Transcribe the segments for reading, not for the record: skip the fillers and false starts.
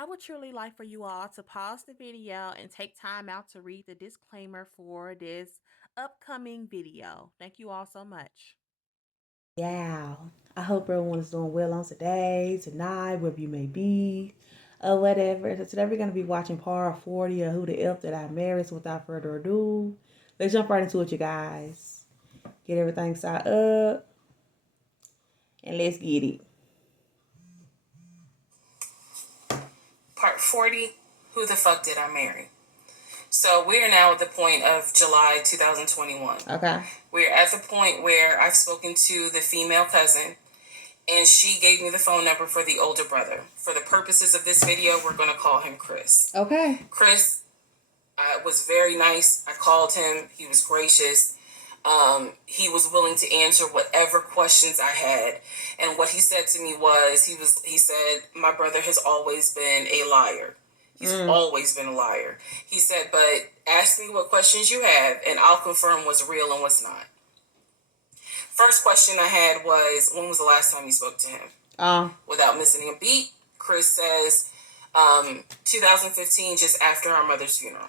I would truly like for you all to pause the video and take time out to read the disclaimer for this upcoming video. Thank you all so much. Yeah, I hope everyone is doing well on today, tonight, wherever you may be, or whatever. So today we're going to be watching part 40 of Who the Elf That I Married. So without further ado, let's jump right into it, you guys. Get everything set up, and let's get it. Part 40, Who the Fuck Did I Marry? So we are now at the point of July 2021. Okay. We're at the point where I've spoken to the female cousin, and she gave me the phone number for the older brother. For the purposes of this video, we're going to call him Chris. Okay. Chris was very nice. I called him. He was gracious. He was willing to answer whatever questions I had. And what he said to me was, he said, my brother has always been a liar. He's always been a liar. He said, but ask me what questions you have, and I'll confirm what's real and what's not. First question I had was, when was the last time you spoke to him? Without missing a beat, Chris says, 2015, just after our mother's funeral.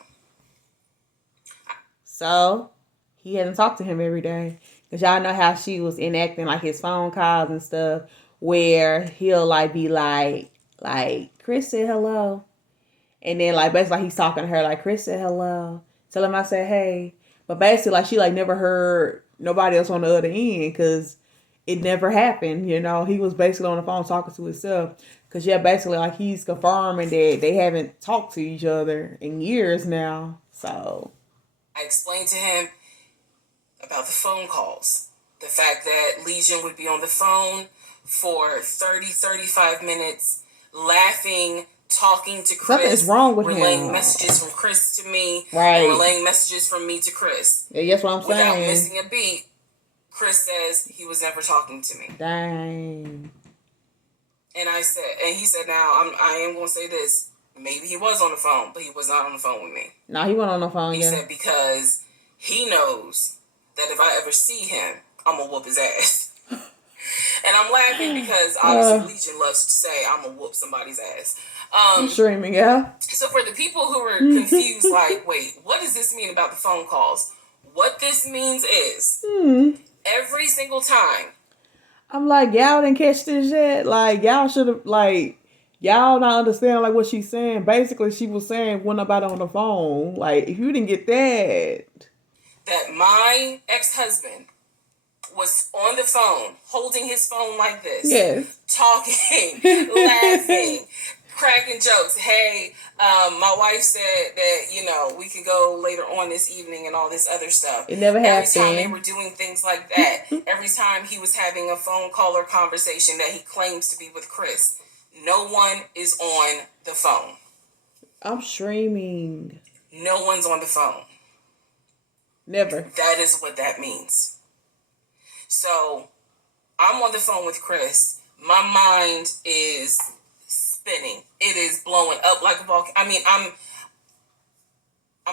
So, he hasn't talked to him every day. Because y'all know how she was enacting, like, his phone calls and stuff, where he'll, like, be like, Chris said hello. And then, like, basically, like, he's talking to her, like, Chris said hello. Tell him I said hey. But basically, like, she, like, never heard nobody else on the other end because it never happened, you know. He was basically on the phone talking to himself. Because, yeah, basically, like, he's confirming that they haven't talked to each other in years now. So I explained to him about the phone calls. The fact that Legion would be on the phone for 30-35 minutes, laughing, talking to Chris. Something's wrong with relaying him. messages from Chris to me. Right. And relaying messages from me to Chris. Yeah, that's what I'm Without saying. missing a beat, Chris says he was never talking to me. Dang. And he said, now, I am going to say this. Maybe he was on the phone, but he was not on the phone with me. No, he wasn't on the phone, He yeah. said because he knows that if I ever see him, I'm going to whoop his ass. And I'm laughing because obviously Legion loves to say I'm going to whoop somebody's ass. I'm streaming, yeah. So for the people who are confused, like, wait, what does this mean about the phone calls? What this means is every single time. I'm like, y'all didn't catch this yet? Like, y'all should have, like, y'all not understand, like, what she's saying. Basically, she was saying when nobody on the phone. Like, if you didn't get that my ex-husband was on the phone, holding his phone like this. Yes. Talking, laughing, cracking jokes. Hey, my wife said that, we could go later on this evening and all this other stuff. It never happened. Every time they were doing things like that, every time he was having a phone call or conversation that he claims to be with Chris, no one is on the phone. I'm streaming. No one's on the phone. Never. That is what that means. So, I'm on the phone with Chris. My mind is spinning. It is blowing up like a volcano. I mean, I'm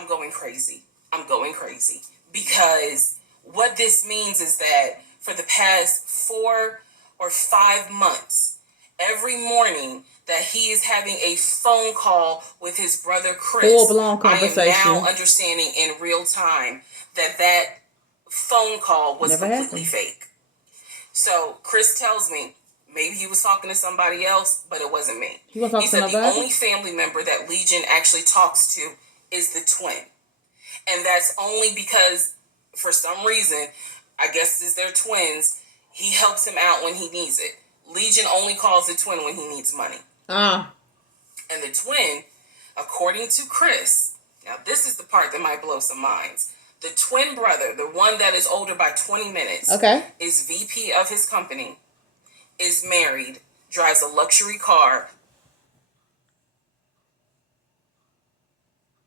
going crazy. I'm going crazy. Because what this means is that for the past 4 or 5 months, every morning that he is having a phone call with his brother Chris, full-blown conversation. I am now understanding in real time that phone call was completely fake. So Chris tells me maybe he was talking to somebody else, but it wasn't me. He said the only family member that Legion actually talks to is the twin. And that's only because, for some reason, I guess it's their twins, he helps him out when he needs it. Legion only calls the twin when he needs money. And the twin, according to Chris, now this is the part that might blow some minds. The twin brother, the one that is older by 20 minutes, is VP of his company, is married, drives a luxury car.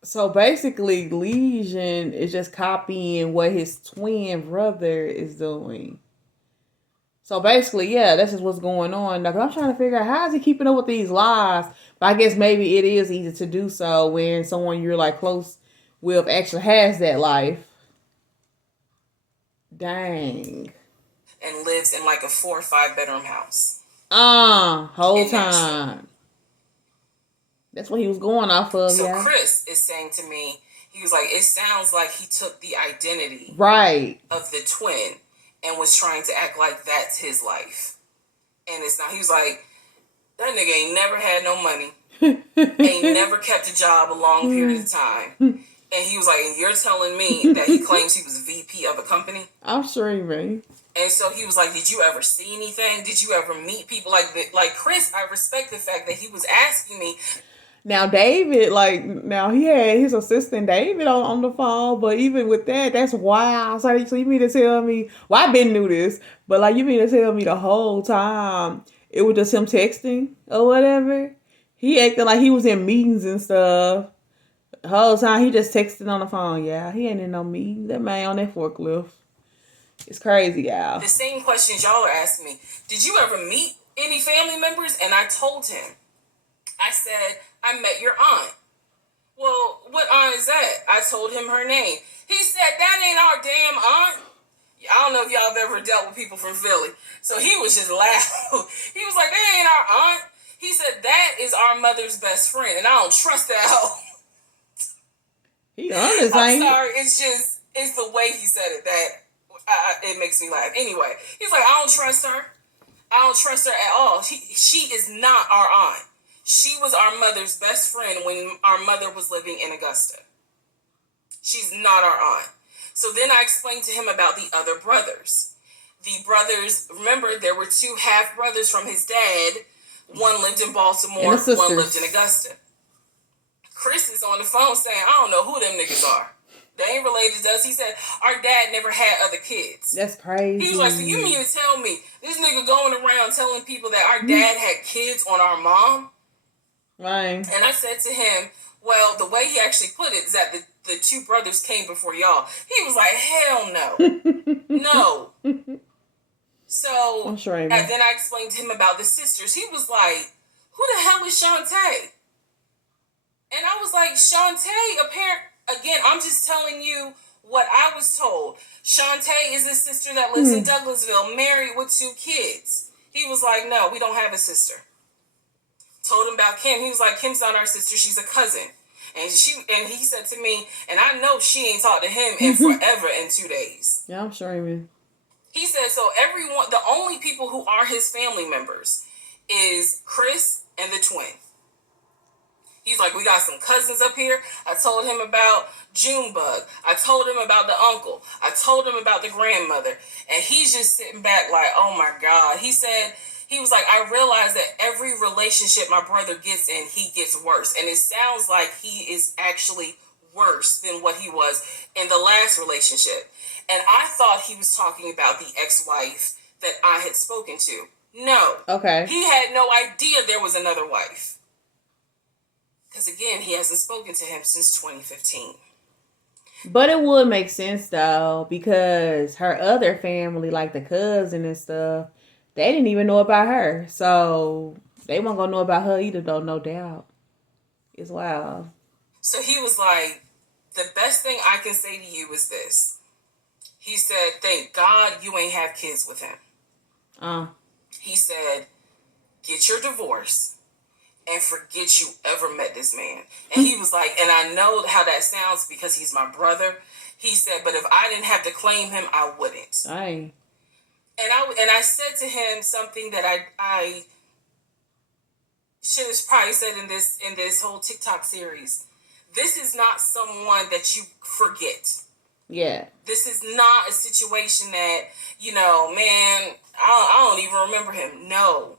So basically, Legion is just copying what his twin brother is doing. So basically, yeah, that's just what's going on. Now, I'm trying to figure out how is he keeping up with these lies. But I guess maybe it is easy to do so when someone you're like close with actually has that life. Dang. And lives in like a 4 or 5 bedroom house. Whole time. That's what he was going off of, So yeah. Chris is saying to me, he was like, it sounds like he took the identity Right. of the twin and was trying to act like that's his life. And it's not. He was like, that nigga ain't never had no money. Ain't never kept a job a long period of time. And he was like, and you're telling me that he claims he was VP of a company? I'm screaming. And so he was like, did you ever see anything? Did you ever meet people like Chris? I respect the fact that he was asking me. Now David, like, now he had his assistant David on the phone, but even with that, that's wild. So you mean to tell me? Well, I been knew this, but like, you mean to tell me the whole time it was just him texting or whatever? He acted like he was in meetings and stuff. The whole time he just texting on the phone. Yeah, he ain't in no meeting. That man on that forklift. It's crazy, y'all. The same questions y'all are asking me. Did you ever meet any family members? And I told him. I said, I met your aunt. Well, what aunt is that? I told him her name. He said, that ain't our damn aunt. I don't know if y'all have ever dealt with people from Philly. So he was just laughing. He was like, that ain't our aunt. He said, that is our mother's best friend. And I don't trust that hoe. He honest, I'm ain't sorry. It's the way he said it that it makes me laugh. Anyway, he's like, I don't trust her. I don't trust her at all. She is not our aunt. She was our mother's best friend when our mother was living in Augusta. She's not our aunt. So then I explained to him about the other brothers. The brothers, remember, there were two half brothers from his dad. One lived in Baltimore, one lived in Augusta. Chris is on the phone saying, I don't know who them niggas are. They ain't related to us. He said, our dad never had other kids. That's crazy. He was like, so you mean to tell me this nigga going around telling people that our dad had kids on our mom? Right. And I said to him, well, the way he actually put it is that the two brothers came before y'all. He was like, hell no. No. So, I'm sure. and then I explained to him about the sisters. He was like, who the hell is Shantae? And I was like, Shantae, again, I'm just telling you what I was told. Shantae is a sister that lives in Douglasville, married with 2 kids. He was like, no, we don't have a sister. Told him about Kim. He was like, Kim's not our sister, she's a cousin. And he said to me, and I know she ain't talked to him in forever in 2 days. Yeah, I'm sure, man. He said, so everyone, the only people who are his family members is Chris and the twin. He's like, we got some cousins up here. I told him about Junebug. I told him about the uncle. I told him about the grandmother. And he's just sitting back like, oh my God. He said, he was like, I realize that every relationship my brother gets in, he gets worse. And it sounds like he is actually worse than what he was in the last relationship. And I thought he was talking about the ex-wife that I had spoken to. No. Okay. He had no idea there was another wife. Because again, he hasn't spoken to him since 2015. But it would make sense though, because her other family, like the cousin and stuff, they didn't even know about her. So they weren't gonna know about her either though, no doubt. It's wild. So he was like, the best thing I can say to you is this. He said, thank God you ain't have kids with him. He said, get your divorce and forget you ever met this man. And he was like, and I know how that sounds because he's my brother. He said, but if I didn't have to claim him, I wouldn't. Aye. And I said to him something that I should have probably said in this whole TikTok series. This is not someone that you forget. Yeah. This is not a situation that, man, I don't even remember him. No.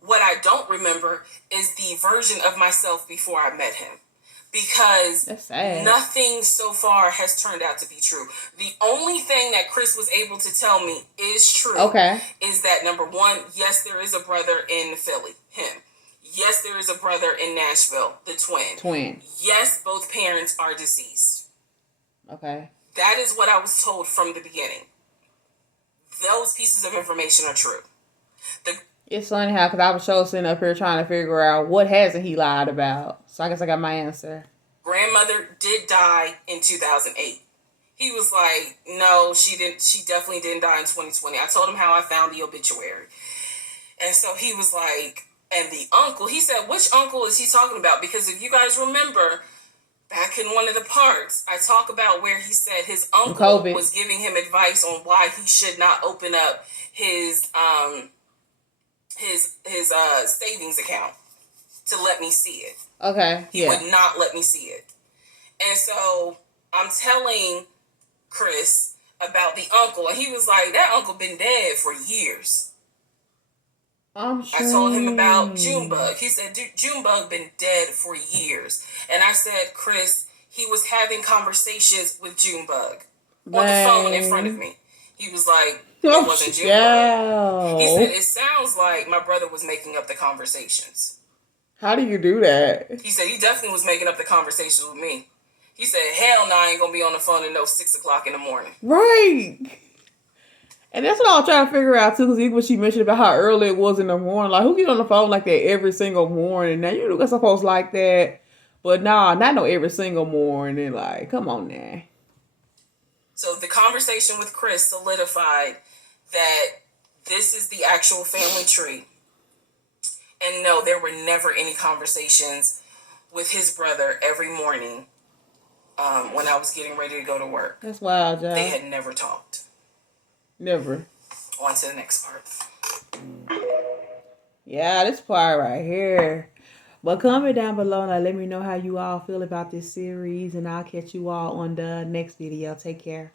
What I don't remember is the version of myself before I met him. Because nothing so far has turned out to be true. The only thing that Chris was able to tell me is true. Okay. Is that number one, yes, there is a brother in Philly, him. Yes, there is a brother in Nashville, the twin. Yes, both parents are deceased. Okay. That is what I was told from the beginning. Those pieces of information are true. It's funny how, because I was sitting up here trying to figure out what hasn't he lied about. So I guess I got my answer. Grandmother did die in 2008. He was like, no, she didn't. She definitely didn't die in 2020. I told him how I found the obituary. And so he was like, And the uncle, he said, which uncle is he talking about? Because if you guys remember, back in one of the parts, I talk about where he said his uncle was giving him advice on why he should not open up his savings account to let me see it. Okay. He would not let me see it. And so I'm telling Chris about the uncle, and he was like, that uncle been dead for years. I told him about Junebug. He said, Junebug been dead for years. And I said, Chris, he was having conversations with Junebug on the phone in front of me. He was like, it wasn't Junebug. He said, it sounds like my brother was making up the conversations. How do you do that? He said he definitely was making up the conversations with me. He said, hell no, I ain't gonna be on the phone at no 6 o'clock in the morning. Right. And that's what I was trying to figure out too, because even when she mentioned about how early it was in the morning, like who get on the phone like that every single morning? Now you're supposed like that, but nah, not no every single morning. Like, come on now. So the conversation with Chris solidified that this is the actual family tree. And no, there were never any conversations with his brother every morning when I was getting ready to go to work. That's wild, y'all. They had never talked. Never. On to the next part. Yeah, this part right here. But comment down below and let me know how you all feel about this series, and I'll catch you all on the next video. Take care.